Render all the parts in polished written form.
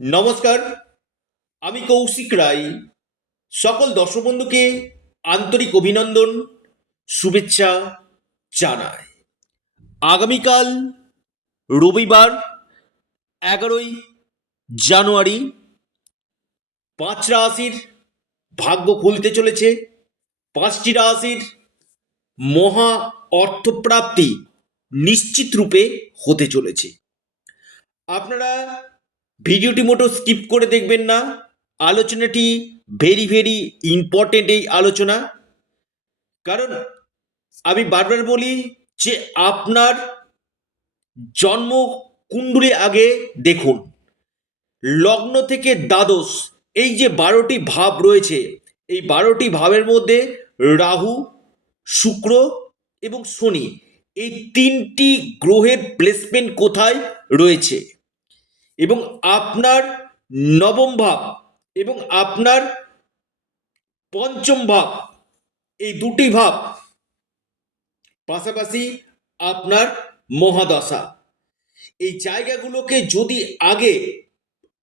নমস্কার, আমি কৌশিক রায়। সকল দর্শক বন্ধুকে আন্তরিক অভিনন্দন, শুভেচ্ছা জানাই। আগামীকাল রবিবার 11ই জানুয়ারি 5 রাশির ভাগ্য খুলতে চলেছে। 5টি রাশির মহা অর্থপ্রাপ্তি নিশ্চিত রূপে হতে চলেছে। আপনারা ভিডিওটি মোটো স্কিপ করে দেখবেন না। আলোচনাটি ভেরি ভেরি ইম্পর্টেন্ট এই আলোচনা। কারণ আমি বারবার বলি যে আপনার জন্ম কুণ্ডলী আগে দেখুন, লগ্ন থেকে দ্বাদশ এই যে 12টি ভাব রয়েছে, এই 12টি ভাবের মধ্যে রাহু, শুক্র এবং শনি, এই 3টি গ্রহের প্লেসমেন্ট কোথায় রয়েছে এবং আপনার নবম ভাব এবং আপনার পঞ্চম ভাব, এই দুটি ভাব পাশাপাশি আপনার মহাদশা, এই জায়গাগুলোকে যদি আগে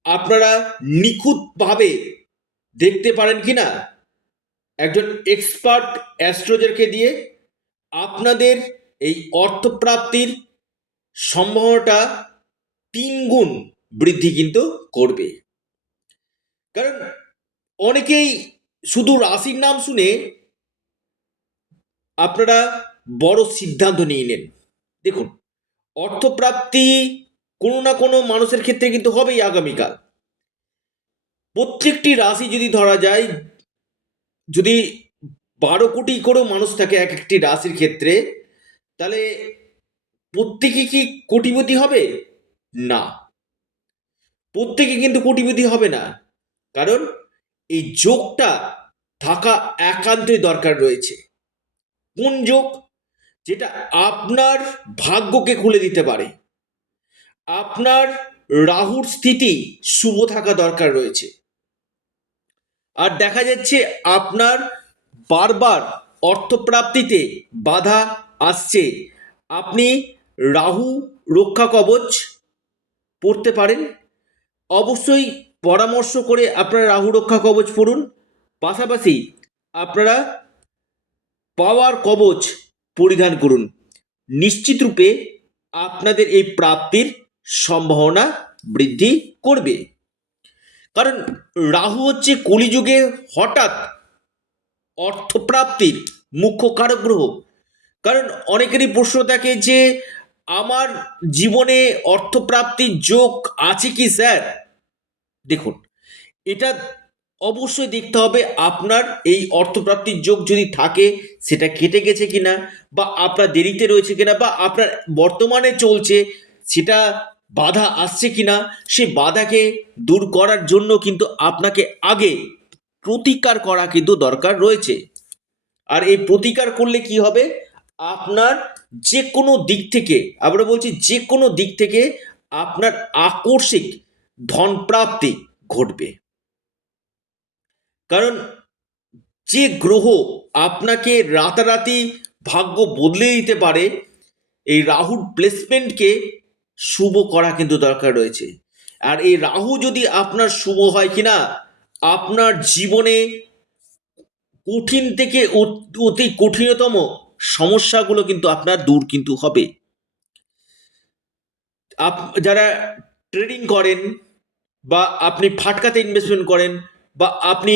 আপনারা নিখুঁতভাবে দেখতে পারেন কিনা একজন এক্সপার্ট অ্যাস্ট্রোলজারকে দিয়ে, আপনাদের এই অর্থপ্রাপ্তির সম্ভাবনাটা 3 গুণ বৃদ্ধি কিন্তু করবে। কারণ অনেকেই শুধু রাশির নাম শুনে আপনারা বড় সিদ্ধান্ত নিয়ে নেন। দেখুন, অর্থপ্রাপ্তি কোনো না কোনো মানুষের ক্ষেত্রে কিন্তু হবেই আগামীকাল। প্রত্যেকটি রাশি যদি ধরা যায়, যদি 12 কোটি করেও মানুষ থাকে এক একটি রাশির ক্ষেত্রে, তাহলে প্রত্যেকে কি কোটিপতি হবে? না, প্রত্যেকে কিন্তু কোটিপতি হবে না। কারণ এই যোগটা থাকা একান্তই দরকার রয়েছে। কোন যোগ? যেটা আপনার ভাগ্যকে খুলে দিতে পারে। আপনার রাহুর স্থিতি শুভ থাকা দরকার রয়েছে। আর দেখা যাচ্ছে আপনার বারবার অর্থপ্রাপ্তিতে বাধা আসছে। আপনি রাহু রক্ষা কবচ পড়তে পারেন। অবশ্যই পরামর্শ করে আপনারা রাহু রক্ষা কবচ পড়ুন। পাশাপাশি আপনারা পাওয়ার কবচ পরিধান করুন। নিশ্চিত রূপে আপনাদের এই প্রাপ্তির সম্ভাবনা বৃদ্ধি করবে। কারণ রাহু হচ্ছে কলিযুগে হঠাৎ অর্থপ্রাপ্তির মুখ্য কারক গ্রহ। কারণ অনেকেরই প্রশ্ন থাকে যে আমার জীবনে অর্থপ্রাপ্তির যোগ আছে কি স্যার? দেখুন, এটা অবশ্যই দেখতে হবে আপনার এই অর্থপ্রাপ্তির যোগ যদি থাকে সেটা কেটে গেছে কিনা, বা আপনার দেরিতে রয়েছে কিনা, বা আপনার বর্তমানে চলছে সেটা বাধা আসছে কিনা। সে বাধাকে দূর করার জন্য কিন্তু আপনাকে আগে প্রতিকার করা কিন্তু দরকার রয়েছে। আর এই প্রতিকার করলে কি হবে? আপনার যে কোনো দিক থেকে, আমরা বলছি যে কোনো দিক থেকে আপনার আকস্মিক ধন প্রাপ্তি ঘটবে। কারণ যে গ্রহ আপনাকে রাতারাতি ভাগ্য বদলে দিতে পারে, এই রাহুর প্লেসমেন্টকে শুভ করা কিন্তু দরকার রয়েছে। আর এই রাহু যদি আপনার শুভ হয় কিনা, আপনার জীবনে কঠিন থেকে অতি কঠিনতম সমস্যাগুলো কিন্তু আপনার দূর কিন্তু হবে। যারা ট্রেডিং করেন, বা আপনি ফাটকাতে ইনভেস্টমেন্ট করেন, বা আপনি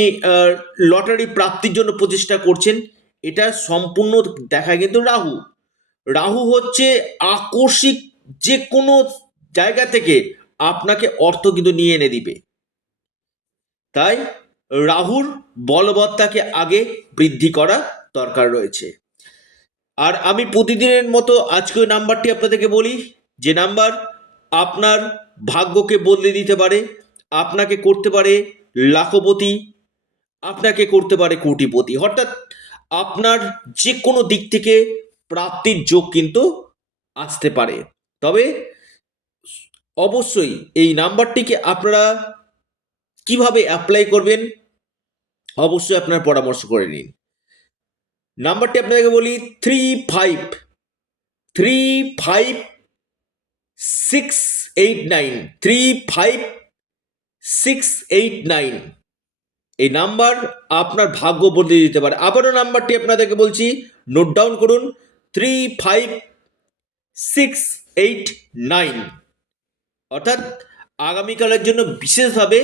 লটারি প্রাপ্তির জন্য প্রচেষ্টা করছেন, এটা সম্পূর্ণ দেখায় কিন্তু রাহু। রাহু হচ্ছে আকস্মিক যে কোনো জায়গা থেকে আপনাকে অর্থ কিন্তু নিয়ে এনে দিবে। তাই রাহুর বলবত্তাকে আগে বৃদ্ধি করা দরকার রয়েছে। আর আমি প্রতিদিনের মতো আজকে ওই নাম্বারটি আপনাদেরকে বলি, যে নাম্বার আপনার ভাগ্যকে বদলে দিতে পারে। আপনাকে করতে পারে লাখপতি, আপনাকে করতে পারে কোটিপতি। অর্থাৎ আপনার যে কোনো দিক থেকে প্রাপ্তির যোগ কিন্তু আসতে পারে। তবে অবশ্যই এই নাম্বারটিকে আপনারা কিভাবে অ্যাপ্লাই করবেন অবশ্যই আপনার পরামর্শ করে নিন। নাম্বারটি আপনাদেরকে বলি 3535 689 35 689, এই নাম্বার আপনার ভাগ্য বদলে দিতে পারে। আবারও নাম্বারটি আপনাদেরকে বলছি, নোট ডাউন করুন, 35689, অর্থাৎ আগামীকালের জন্য বিশেষভাবে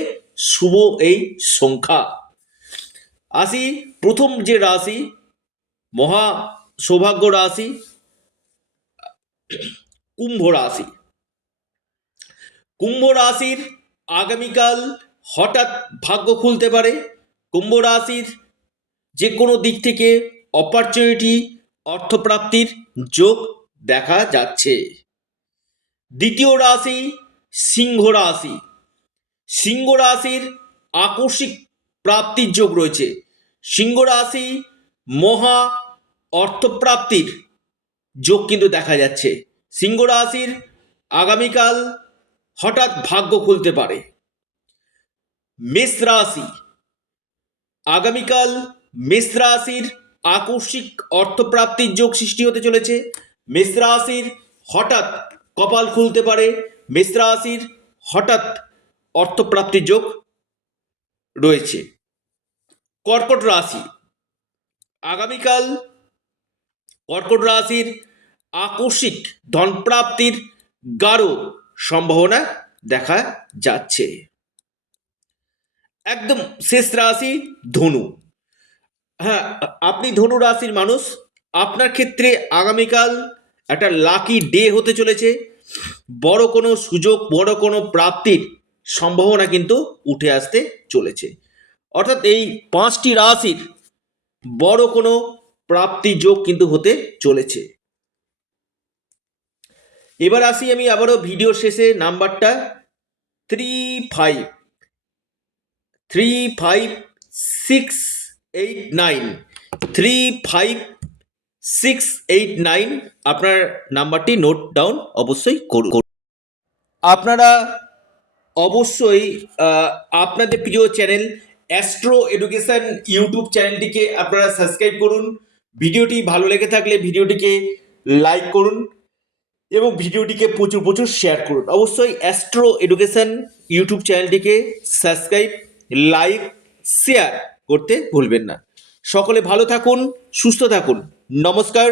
শুভ এই সংখ্যা। আসি প্রথম যে রাশি, মহা সৌভাগ্য রাশি, কুম্ভ রাশি। কুম্ভ রাশির আগামীকাল হঠাৎ ভাগ্য খুলতে পারে। কুম্ভ রাশির যে কোনো দিক থেকে অপরচুনিটি, অর্থপ্রাপ্তির যোগ দেখা যাচ্ছে। দ্বিতীয় রাশি সিংহ রাশি। সিংহ রাশির আকস্মিক প্রাপ্তির যোগ রয়েছে। সিংহ রাশি মহা অর্থপ্রাপ্তির যোগ কিন্তু দেখা যাচ্ছে। সিংহ রাশির আগামীকাল হঠাৎ ভাগ্য খুলতে পারে। মেষ রাশি, আগামীকাল মেষ রাশির আকস্মিক অর্থপ্রাপ্তির যোগ সৃষ্টি হতে চলেছে। মেষ রাশির হঠাৎ কপাল খুলতে পারে। মেষ রাশির হঠাৎ অর্থপ্রাপ্তির যোগ রয়েছে। কর্কট রাশি, আগামীকাল কর্কট রাশির আকস্মিক ধনপ্রাপ্তির গাঢ় সম্ভাবনা দেখা যাচ্ছে। একদম শেষ রাশি ধনু। হ্যাঁ, আপনি ধনু রাশির মানুষ, আপনার ক্ষেত্রে আগামীকাল একটা লাকি ডে হতে চলেছে। বড় কোনো সুযোগ, বড় কোনো প্রাপ্তির সম্ভাবনা কিন্তু উঠে আসতে চলেছে। অর্থাৎ এই 5টি রাশির বড় কোনো প্রাপ্তি যোগ কিন্তু হতে চলেছে। এবার আসি আমি আবারও ভিডিও শেষে নাম্বারটা 35689, 35689, আপনার নাম্বারটি নোট ডাউন অবশ্যই করুন। আপনারা অবশ্যই আপনাদের প্রিয় চ্যানেল অ্যাস্ট্রো এডুকেশন ইউটিউব চ্যানেলটিকে আপনারা সাবস্ক্রাইব করুন। ভিডিওটি ভালো লেগে থাকলে ভিডিওটিকে লাইক করুন এবং ভিডিওটিকে প্রচুর প্রচুর শেয়ার করুন। অবশ্যই অ্যাস্ট্রো এডুকেশন ইউটিউব চ্যানেলটিকে সাবস্ক্রাইব, লাইক, শেয়ার করতে ভুলবেন না। সকলে ভালো থাকুন, সুস্থ থাকুন। নমস্কার,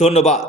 ধন্যবাদ।